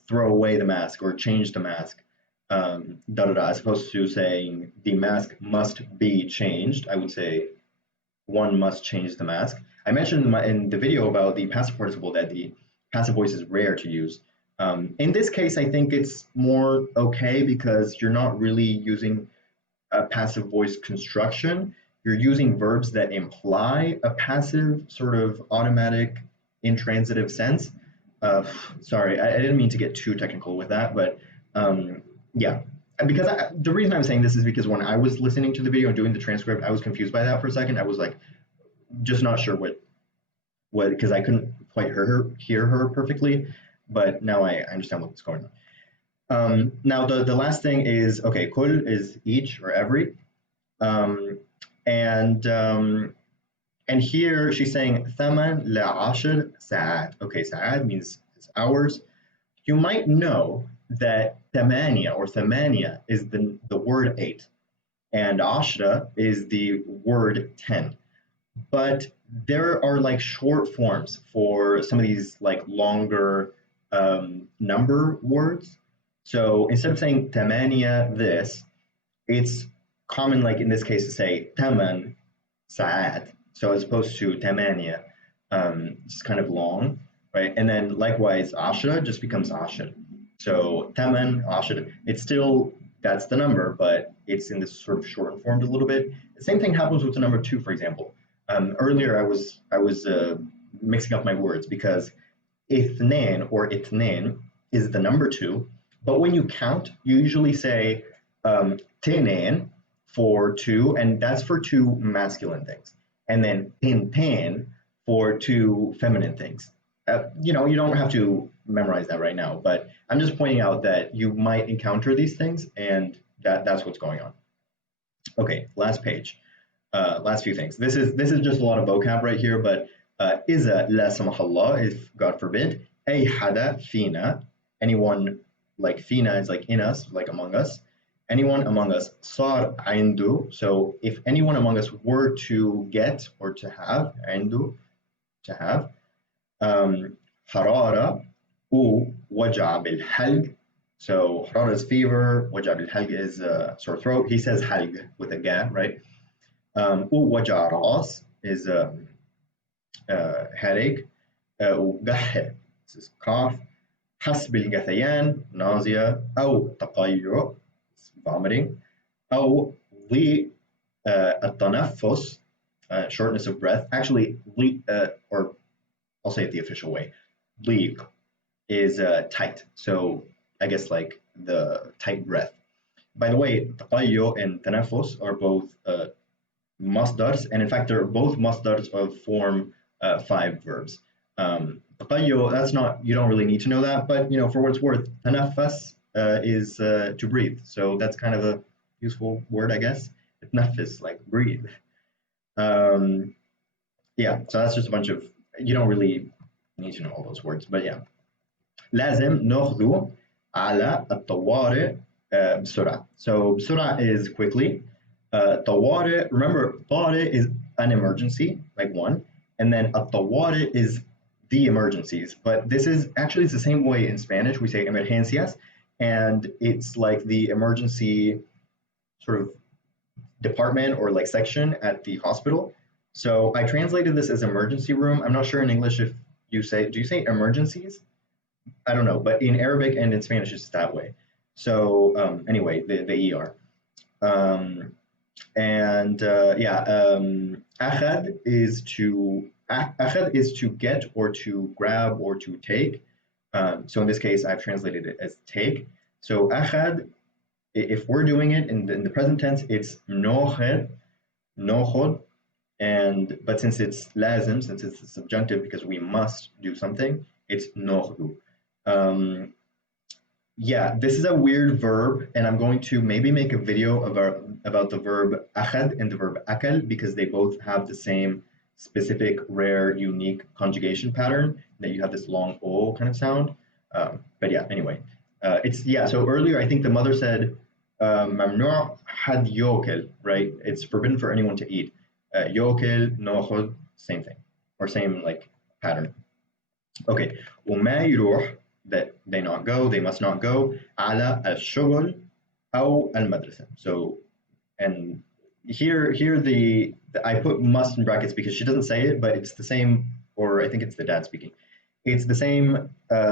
throw away the mask or change the mask, as opposed to saying the mask must be changed. I would say one must change the mask. I mentioned in the video about the passive participle that the passive voice is rare to use. In this case, I think it's more okay because you're not really using a passive voice construction. You're using verbs that imply a passive sort of automatic intransitive sense. Sorry, I didn't mean to get too technical with that, but yeah. Because the reason I'm saying this is because when I was listening to the video and doing the transcript, I was confused by that for a second. I was like, just not sure what because I couldn't quite hear her perfectly, but now I understand what's going on. Now the last thing is, okay, kul is each or every, and here she's saying ثمن لعشر ساعات. Okay, ساعات means it's hours. You might know that ثمانية or ثمانية is the word 8, and عشرة is the word 10. But there are like short forms for some of these like longer number words. So instead of saying ثمانية this, it's common, like in this case, to say ثمان ساعات. So as opposed to ثمانية, it's kind of long, right? And then likewise, عشرة just becomes عشر. So ثمن عشر, it's still, that's the number, but it's in this sort of shortened form a little bit. The same thing happens with the number 2, for example. Earlier I was mixing up my words because اثنين or اثنين is the number 2, but when you count, you usually say تنين for 2, and that's for 2 masculine things, and then تنتين for 2 feminine things. You know, you don't have to memorize that right now, but I'm just pointing out that you might encounter these things, and that's what's going on. Okay, last page. Last few things. This is just a lot of vocab right here, but إذا لا سمح الله, if God forbid, أي حدا فينا, anyone, like فينا is like in us, like among us, anyone among us, صار عنده, so if anyone among us were to get or to have, عنده, to have, حرارة ووجع بالحلق. So حرارة is fever, وجع بالحلق is sore throat. He says حلق with a ga, right? ووجع راس is headache. وقح is cough. حس بالغثيان nausea. أو تقيؤ vomiting. أو ضيق التنفس shortness of breath. Actually, or I'll say it the official way. ضيق is tight. So I guess like the tight breath. By the way, تقيؤ and تنفس are both masdars, and in fact they're both masdars of form 5 verbs. تقيؤ, that's not, you don't really need to know that, but you know, for what it's worth, تنفس is to breathe, so that's kind of a useful word, I guess. تنفس, like breathe. Yeah, so that's just a bunch of, you don't really need to know all those words, but yeah. لازم ناخذه على الطوارئ بسرعة. So بسرعة is quickly. طوارئ, remember, طارئ is an emergency, like one, and then الطوارئ is the emergencies. But this is actually, it's the same way in Spanish. We say emergencias, and it's like the emergency sort of department or like section at the hospital. So I translated this as emergency room. I'm not sure in English if you say, do you say emergencies? I don't know, but in Arabic and in Spanish it's that way. So anyway, the ER. أخذ is to get or to grab or to take. So in this case, I've translated it as take. So أخذ, if we're doing it in the present tense, it's ناخذ, but since it's lazim, since it's subjunctive because we must do something, it's ناخذ. Yeah, this is a weird verb, and I'm going to maybe make a video about the verb أخذ and the verb أكل because they both have the same specific, rare, unique conjugation pattern that you have this long O kind of sound. But yeah, anyway, so earlier I think the mother said ممنوع حد يأكل, right? It's forbidden for anyone to eat. يأكل, نأخذ, same thing, or same like pattern. Okay, وما يروح, that they not go, they must not go, على الشغل أو المدرسة. So, and here I put must in brackets because she doesn't say it, but it's the same, or I think it's the dad speaking. It's the same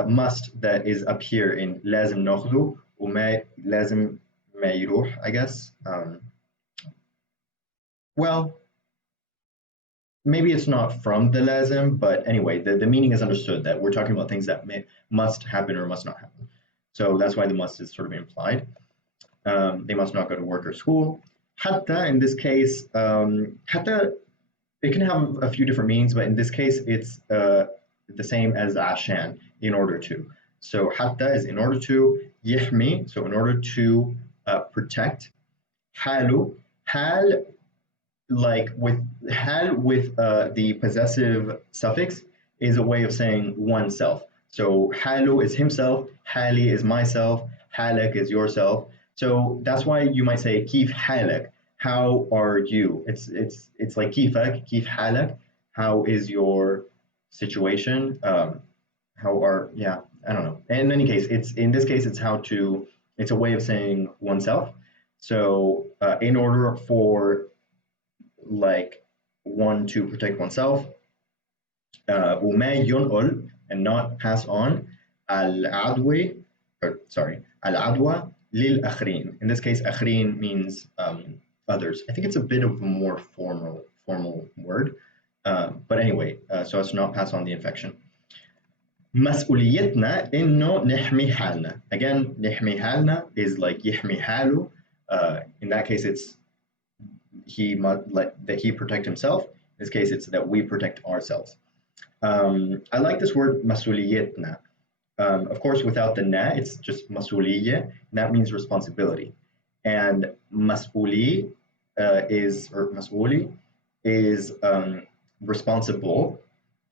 must that is up here in لازم ناخذه وما لازم ما يروح, I guess. Well, maybe it's not from the lazim, but anyway, the meaning is understood that we're talking about things that must happen or must not happen. So that's why the must is sort of implied. They must not go to work or school. Hatta, in this case, hatta, it can have a few different meanings, but in this case, it's the same as ashan, in order to. So hatta is in order to, yihmi, so in order to protect. Halu, hal, like with hal with the possessive suffix is a way of saying oneself. So halu is himself, hali is myself, halak is yourself. So that's why you might say kif halak, how are you? It's like kifak, kif halak, how is your situation? How are, yeah, I don't know. In any case, in this case it's it's a way of saying oneself. So in order for like one to protect oneself, وما ينقل, and not pass on, العدوى, العدوى للآخرين. In this case, آخرين means others. I think it's a bit of a more formal word, but anyway, so as to not pass on the infection. مسؤوليتنا إنه نحمي حالنا. Again, نحمي حالنا is like يحمي حاله. In that case, it's he must that he protect himself. In this case, it's that we protect ourselves. I like this word مسؤوليتنا. Of course, without the na, it's just مسؤولية, and that means responsibility. And مسؤولي is responsible,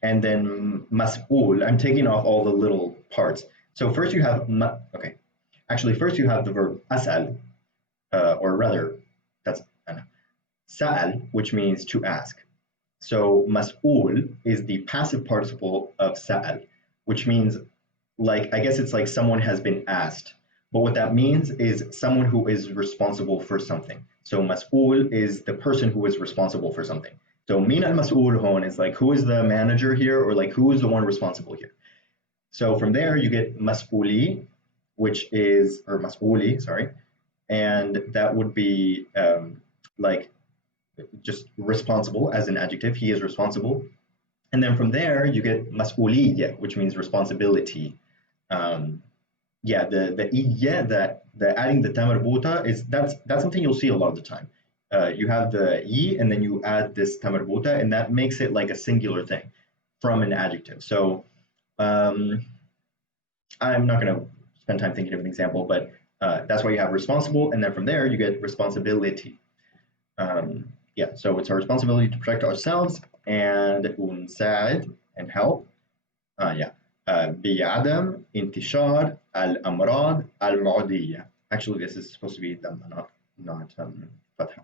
and then مسؤول, I'm taking off all the little parts. So first you have first you have the verb أسأل, or rather, that's سأل, which means to ask. So مسؤول is the passive participle of سأل, which means, like, I guess it's like someone has been asked. But what that means is someone who is responsible for something. So مسؤول is the person who is responsible for something. So مين المسؤول هون is like, who is the manager here, or like, who is the one responsible here? So from there you get مسؤولي, which is, or مسؤولي, sorry, and that would be like just responsible as an adjective. He is responsible. And then from there you get مسؤولية, which means responsibility. The iyya, that the adding the ta marbuta is that's something you'll see a lot of the time. You have the yi and then you add this ta marbuta, and that makes it like a singular thing from an adjective. So I'm not going to spend time thinking of an example, but that's why you have responsible, and then from there you get responsibility. So it's our responsibility to protect ourselves, and ونساعد, and help. بعدم انتشار الأمراض المعدية. Actually, this is supposed to be dhamma, not fatha.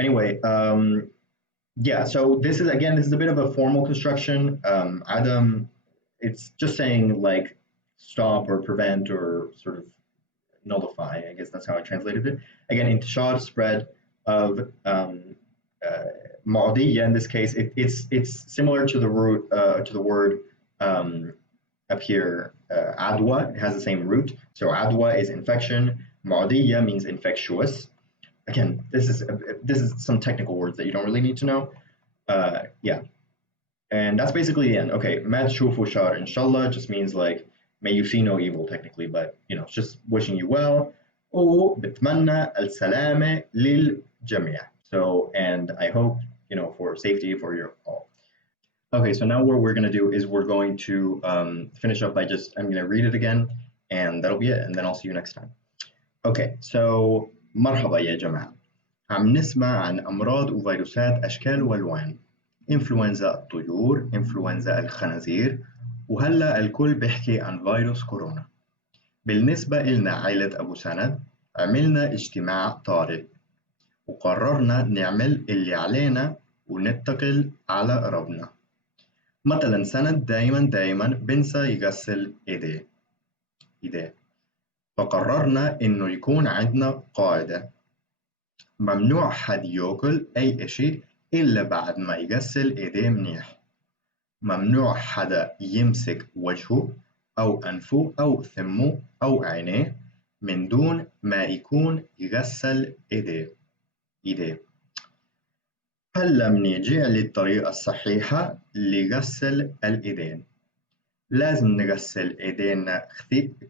Anyway, so this is a bit of a formal construction. Adam, it's just saying like stop or prevent or sort of nullify. I guess that's how I translated it. Again, intishar, spread of ma'udiyya. In this case, it's similar to the root to the word up here, adwa. It has the same root. So adwa is infection. Ma'udiyya means infectious. Again, this is some technical words that you don't really need to know. And that's basically the end. Okay, ma tshufu shar, inshallah just means like may you see no evil technically, but it's just wishing you well. وبتمنى السلامة للجميع. So, and I hope for safety for your all. Okay, so now what we're going to do is we're going to finish up by I'm going to read it again, and that'll be it, and then I'll see you next time. Okay, so مرحبا يا جماعة. عم نسمع عن أمراض وفيروسات أشكال وألوان. إنفلونزا الطيور، إنفلونزا الخنازير، وهلأ الكل بيحكي عن فيروس كورونا. بالنسبة إلنا عائلة أبو سند عملنا اجتماع طارئ وقررنا نعمل اللي علينا ونتكل على ربنا. مثلا سند دايما بنسى يغسل إيديه. فقررنا إنه يكون عندنا قاعدة: ممنوع حد ياكل أي إشي إلا بعد ما يغسل إيديه منيح. ممنوع حدا يمسك وجهه أو أنفه أو ثمه أو عينيه من دون ما يكون يغسل إيديه. هلا منيجي للطريقة الصحيحة لغسل الإيدين. لازم نغسل إيدينا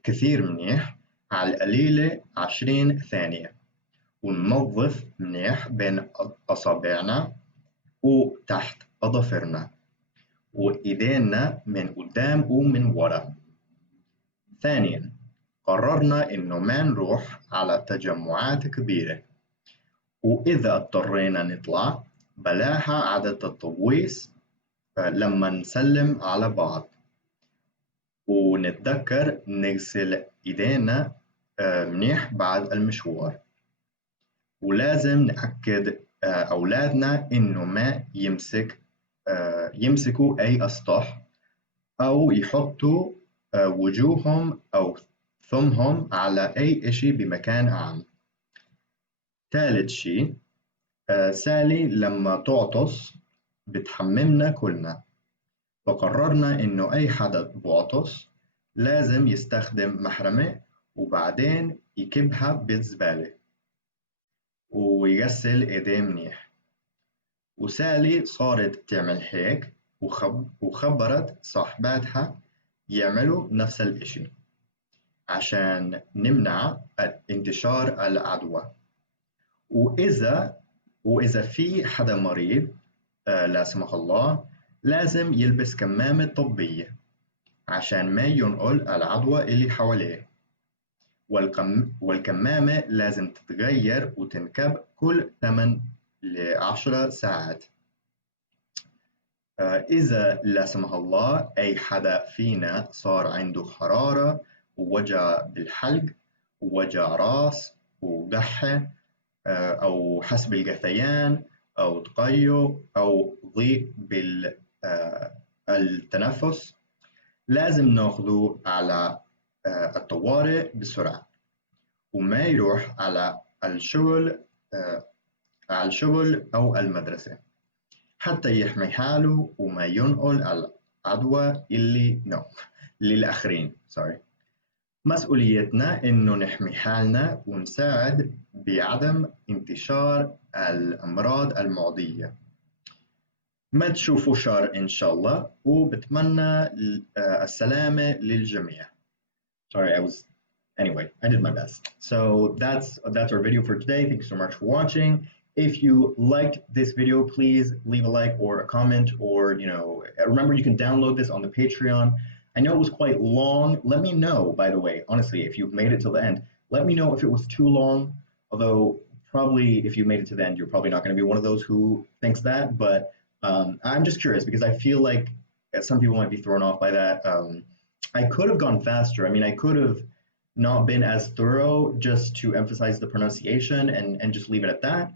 كثير منيح، على القليلة 20 ثانية، وننظف منيح بين أصابعنا وتحت أظافرنا وإيدينا من قدام ومن ورا. ثانيا، قررنا إنه ما نروح على تجمعات كبيرة، وإذا اضطرينا نطلع بلاها عادة التطويس لما نسلم على بعض، ونتذكر نغسل إيدينا منيح بعد المشوار. ولازم نأكد أولادنا إنه ما يمسكوا أي أسطح أو يحطوا وجوههم أو ثمهم على أي إشي بمكان عام. ثالث شي، سالي لما تعطس بتحممنا كلنا، فقررنا إنه أي حدا بعطس لازم يستخدم محرمة وبعدين يكبها بالزبالة ويغسل إيديه منيح. وسالي صارت تعمل هيك وخبرت صاحباتها يعملوا نفس الإشي عشان نمنع انتشار العدوى. وإذا في حدا مريض لا سمح الله لازم يلبس كمامة طبية عشان ما ينقل العدوى اللي حواليه. والكمامة لازم تتغير وتنكب كل 8 ل10 ساعات. إذا لا سمح الله أي حدا فينا صار عنده حرارة ووجع بالحلق ووجع راس وقحة أو حس بالغثيان أو تقيؤ أو ضيق بالتنفس، لازم ناخده على الطوارئ بسرعة، وما يروح على الشغل أو المدرسة حتى يحمي حاله وما ينقل العدوى للآخرين. مسؤوليتنا إنه نحمي حالنا ونساعد بعدم انتشار الأمراض المعدية. ما تشوفوا شر إن شاء الله، وبتمنى السلامة للجميع. Anyway, I did my best. So that's our video for today. Thank you so much for watching. If you liked this video, please leave a like or a comment, or remember you can download this on the Patreon. I know it was quite long. Let me know, by the way, honestly, if you've made it till the end, let me know if it was too long. Although probably if you made it to the end, you're probably not going to be one of those who thinks that. But I'm just curious because I feel like some people might be thrown off by that. I could have gone faster. I mean, I could have not been as thorough just to emphasize the pronunciation and just leave it at that.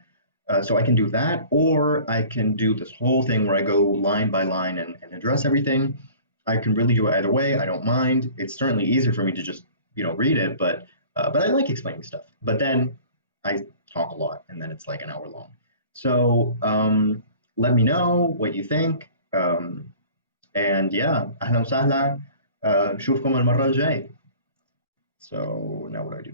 So I can do that, or I can do this whole thing where I go line by line and address everything. I can really do it either way. I don't mind. It's certainly easier for me to just read it, but I like explaining stuff. But then I talk a lot, and then it's like an hour long. So let me know what you think. And yeah, أهلا وسهلا. نشوفكم المرة الجاي. So now what do I do?